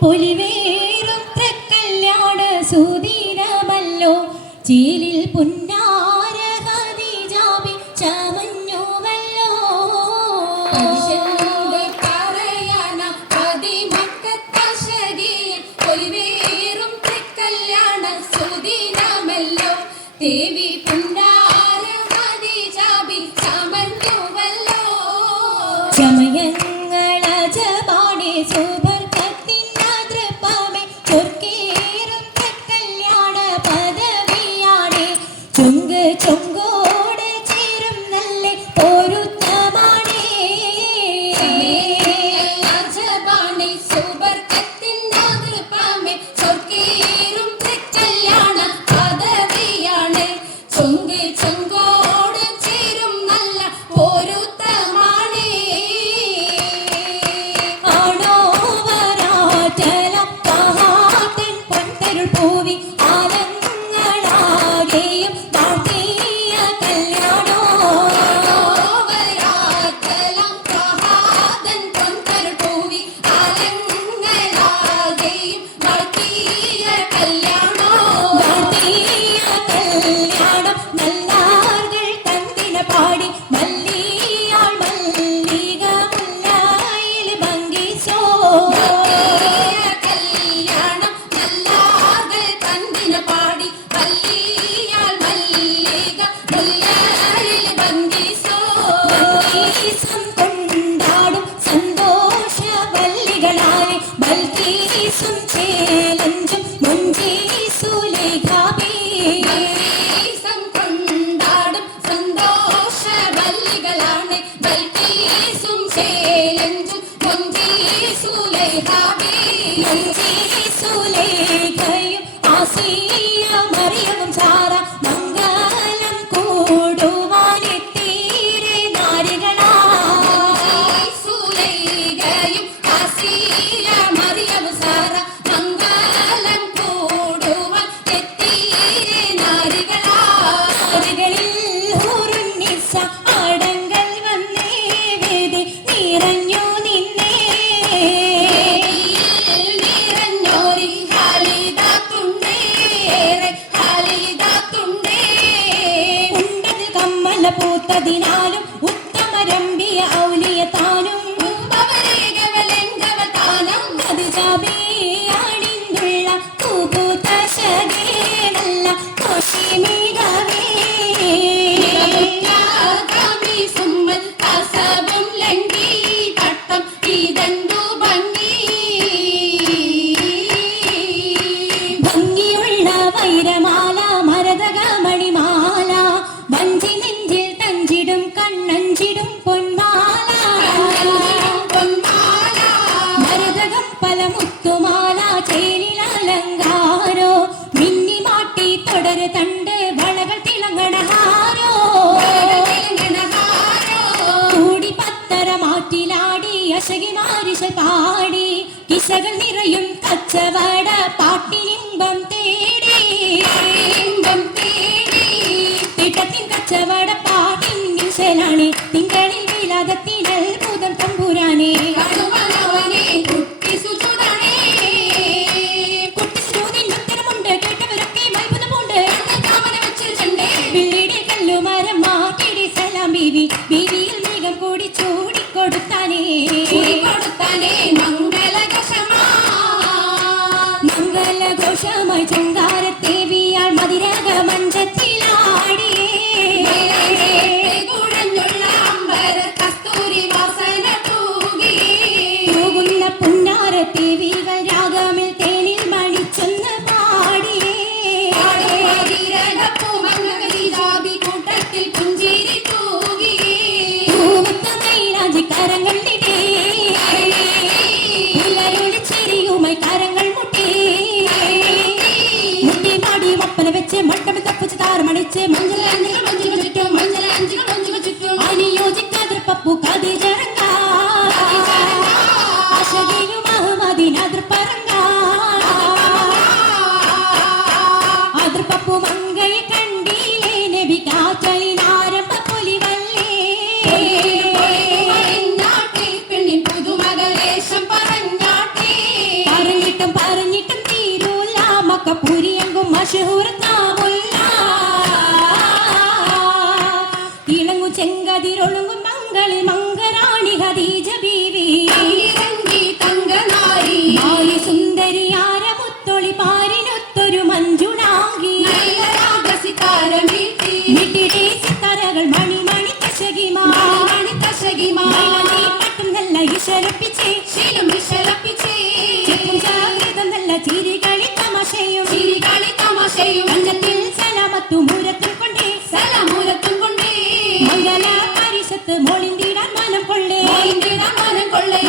പൊലിവേറും തൃക്കല്യാണ സുദിനമല്ലോ ചീലിൽ പുന്നാര ഖദീജാബി ചമഞ്ഞുവല്ലോ പറയാന മക്കത്തശരിയിൽ പൊലിവേറും തൃക്കല്യാണ സുദിനമല്ലോ ദേവി പുന്നാര ഖദീജാബി ചമഞ്ഞുവല്ലോ ചമയങ്ങളജപാടെ സുബർക്കത്തിനതൃപ്പമേ ചൊർക്കേറും തൃക്കല്യാണ പദവിയാണേ ചുങ്ക് ചുങ്കോട് ചേരും നല്ല പൊരുത്തമാണേ അജബാണേ സുബർക്കത്തിനതൃപ്പമേ ചൊർക്കേറും തൃക്കല്യാണ പദവിയാണേ ചുങ്ക് ചുങ്കോട് ചേരും നല്ല പൊരുത്തമാണേ ആണോ വരാറ്റലം മഹാത്തൻ പൊൻതരുൾ പൂവി ആലങ്ങളാകെയും വാഴ്ത്തിയ കല്യാണോ വരാക്കലം പ്രഹാദൻ പൊൻതരുൾ പൂവി ആലങ്ങളാകെയും വാഴ്ത്തിയ കല്യാണോ വാഴ്ത്തിയ കല്യാണം നല്ലാർകൾ തന്തിന പാടി മല്ലിയാൾ മല്ലിക മുല്ലായിൽ ഭംഗിച്ചോ കല്യാണം നല്ലാകൾ തന്തിന പാടി മല്ലിയാൾ മല്ലിക മുല്ലയിൽ ഭംഗിസോ ബൽക്കീസും കൊണ്ടാടും സന്തോഷവല്ലികളായി ബൽക്കീസും ചേലഞ്ചും മുഞ്ചീസുലേഖാബി ബൽക്കീസും കൊണ്ടാടും സന്തോഷവല്ലികളാണ് ബൽക്കീസും ചേലഞ്ചും മുഞ്ചീസുലേഖാബി മുഞ്ചീസുലേഖയും ആസിയ മറിയവും സാറ മംഗലം കൂടുവാനെത്തീരെ നാരികളാ സുലൈഖയും ആസിയ മറിയം സാറ മംഗലം കൂടുവാൻ എത്തിയിരെ നാരികളാ നാരികളിൽ ഹുറുന്നിസ അടങ്കൽ വന്നേ വേദി നിറഞ്ഞു നിന്നേ നിറഞ്ഞോരി ഹാലിദാത്തുണ്ടേറെ ഹാലിദാത്തുണ്ടേ ഉണ്ടതിൽ കമ്മല പൂത്തതിനാലും ഉത്തമരമ്പിയ ഔലിയ താനും ഉമ്പവരേകവലെങ്കവതാനം ഖദീജാബിയാണിന്നുള്ള തൂപൂത്ത ശകേനല്ല കോശിമികവേ യാഗാമി സുമ്മൽ കസബും ലംഘി തട്ടം ഇതന്തു ഭംഗി ഭംഗിയുള്ള വൈരമാല മരതക മണിമാല വഞ്ചി നെഞ്ചിൽ തഞ്ചിടും കണ്ണഞ്ചിടും പൊന്മാല പൊന്മാല മരതകം പല മുത്തുമാല ചേലിലലങ്കാരോ മിന്നി മാട്ടി തുടര് തണ്ട് വളകൾ തിളങ്ങണഹാരോ കൂടി പത്തര മാറ്റിലാടി അശകി മാരിശ പാടി കിസകൾ നിറയും കച്ചവട പാട്ടിനിമ്പം തേടി ഇമ്പം തേടി പിട്ടത്തിൻ കച്ചവട പാട്ടിൻ നിശലാണ് തിങ്കളിൽ വിലാദത്തിനൽ മുതൽ തമ്പുരാനെ കടുവനവനെ കുട്ടി സുജുടണേ കുട്ടിശ്രൂതിൻ ഉത്തരമുണ്ട് കേട്ടവരൊക്കെ മത്ഭുതമുണ്ട് കാമന വെച്ചിട്ടുണ്ടേ പിള്ളിയുടെ കല്ലുമരം മാറ്റിടി സലാം ബീവി ബീവിയിൽ മേഘം കൂടി ചൂടിക്കൊടുത്താനേ കൊടുത്താനേ മംഗളകഷമാ മംഗലഘോഷമായി ചങ്കാരത്തേവിയാൾ മതിരക മഞ്ചത്തിലാടിയേ കുഴഞ്ഞുള്ള അമ്പര കസ്തൂരി വാസന തൂകി പോകുന്ന പുന്നാരത്തേവികൾ രാഗമിൽ തേനിൽ മണിച്ചൊന്ന് പാടിയേ കൂട്ടത്തിൽ പുഞ്ചിരി തൂകി പൂവത്ത മൈലാഞ്ചി കരങ്ങൾ നിടേ പുലരുടെ ചിരിയുമായി കരങ്ങൾ മുട്ടി മുട്ടി പാടി വപ്പന വെച്ച് മട്ടം തപ്പിച്ച് താറമണിച്ച് മഞ്ചലാഞ്ചികൾ മഞ്ചുകൾ ചുറ്റും മഞ്ചലാഞ്ചികൾ മഞ്ചുകൾ ചുറ്റും അനുയോജിക്കാതെ പപ്പു കതിജറങ്ങ അശകിലും അഹമ്മദിനതിർ പറങ്ങ അതിർ പപ്പു മങ്കയെ കണ്ടില്ലേ നബി കാറ്റലിനാരംഭ പുലിവല്ലേ പെണ്ണിൻ പുതുമകളേശം പറഞ്ഞാട്ടേ പറഞ്ഞിട്ട് മക്കപ്പൂരിയെങ്കും മഷഹൂർത്താമുല്ല ഇളങ്ങു ചെങ്കതിരൊളുങ്ങും മംഗളി മംഗറാണി ഖദീജ ബീവി ഇറങ്ങി തങ്കനാരി ആയി സുന്ദരിയാര മുത്തൊളി പാരിനൊത്തൊരു മഞ്ജുളാങ്കി നല്ല രാഗസിതാരമീട്ടി മിട്ടിടെ സിത്താരകൾ മണിമണി കശകിമാ മണി കശകിമാ പട്ടും നല്ല ഇശലപ്പിച്ചേ ശീലം വിശലപ്പിച്ചേ ചുറ്റും ചാകൃതം നല്ല ചിരികളി തമാശയും ചിരികളി തമാശയും കഞ്ഞത്തിൽ സലാമത്തു മൂരത്തും കൊണ്ടേ സലമൂലത്തും കൊണ്ടേ മംഗല പരിഷത്ത് മോളിന്തിടാൻ മനം കൊള്ളേ മോളിന്തിടാൻ മനം കൊള്ളേ